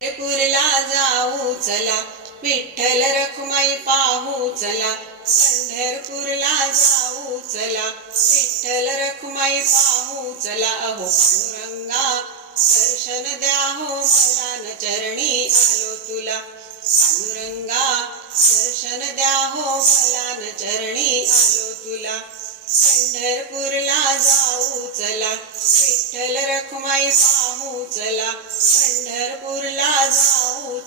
पंढरपूरला जाऊ चला विठ्ठल रखुमाई पाहू चला पंढरपूरला जाऊ चला विठ्ठल रखुमाई पाहू चला अहो पांडुरंगा दर्शन द्या हो मला न चरणी आलो तुला. पांडुरंगा दर्शन द्या हो मला न चरणी आलो तुला. पंढरपूरला जाऊ चला विठ्ठल रखुमाई पाहू चला पंढरपूरला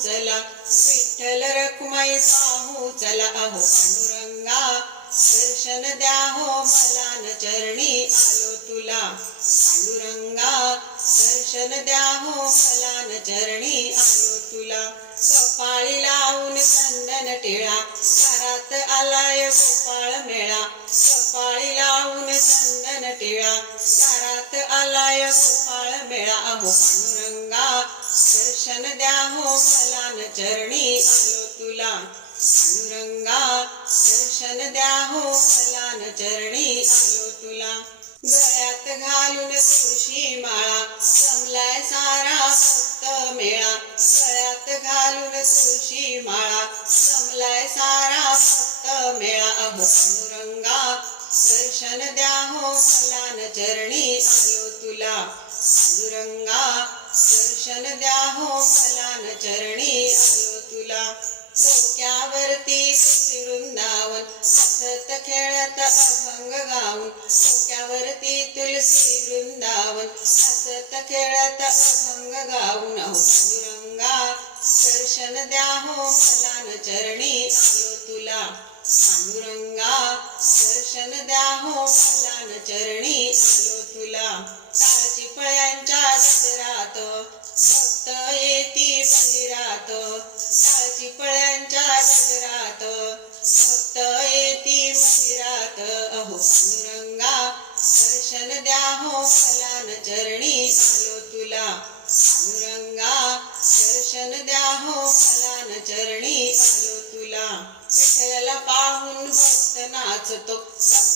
चला विठ्ठल रखुमाई पाहू चला अहो पांडुरंगा दर्शन द्या हो मला न चरणी आलो तुला. पांडुरंगा दर्शन द्या हो मला न चरणी आलो तुला. कपाळी लावून चंदन टिळा घरात आलाय गोपाळ मेळा. कपाळी लावून चंदन टिळा घरात आलाय गोपाळ मेळा. अहो पांडुरंगा गंगा दर्शन द्या हो मला न चरणी आलो तुला. अनुरंगा दर्शन द्या हो मला न चरणी आलो तुला. गळ्यात घालून तुळशी माळा जमलाय सारा भक्त मेळा. गळ्यात घालून तुळशी माळा जमलाय सारा भक्त मेळा. अहो अनुरंगा दर्शन द्या हो मला न चरणी आलो तुला. पांडुरंगा दर्शन द्या हो मला न चरणी आलो तुला. डोक्यावरती तुळशी वृंदावन हसत खेळत अभंग गाऊन. डोक्यावरती तुलसी वृंदावन हसत खेळत अभंग गाऊन. अहो पांडुरंगा दर्शन द्या हो मला न चरणी आलो तुला. पांडुरंगा दर्शन द्या हो मला न चरणी आलो तुला. फळ्यांच्या गजरात भक्त येती मंदिरात ताळची फळ्यांच्या गजरात भक्त येती मंदिरात अहो पांडुरंगा दर्शन द्या हो फलान चरणी आलो तुला. पांडुरंगा दर्शन द्या हो फलान चरणी आलो तुला. विठ्ठलाला पाहून भक्त नाचतो.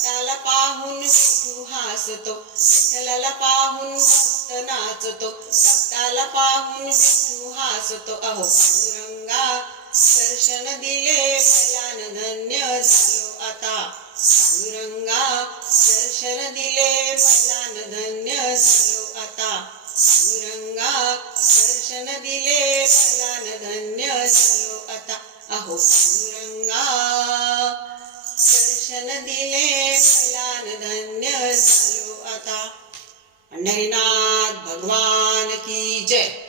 त्याला पाहून विठू हसतो विठ्ठलाला पाहून भक्त नाचतो भक्ताला पाहून विठू हसतो अहो पांडुरंगा दर्शन दिले मला धन्य झालो आता. पांडुरंगा दर्शन दिले मला धन्य झालो आता. पांडुरंगा दर्शन दिले मला धन्य झालो आता. अहो पांडुरंगा दिले मला धन्य झालो आता. पंढरीनाथ भगवान की जय.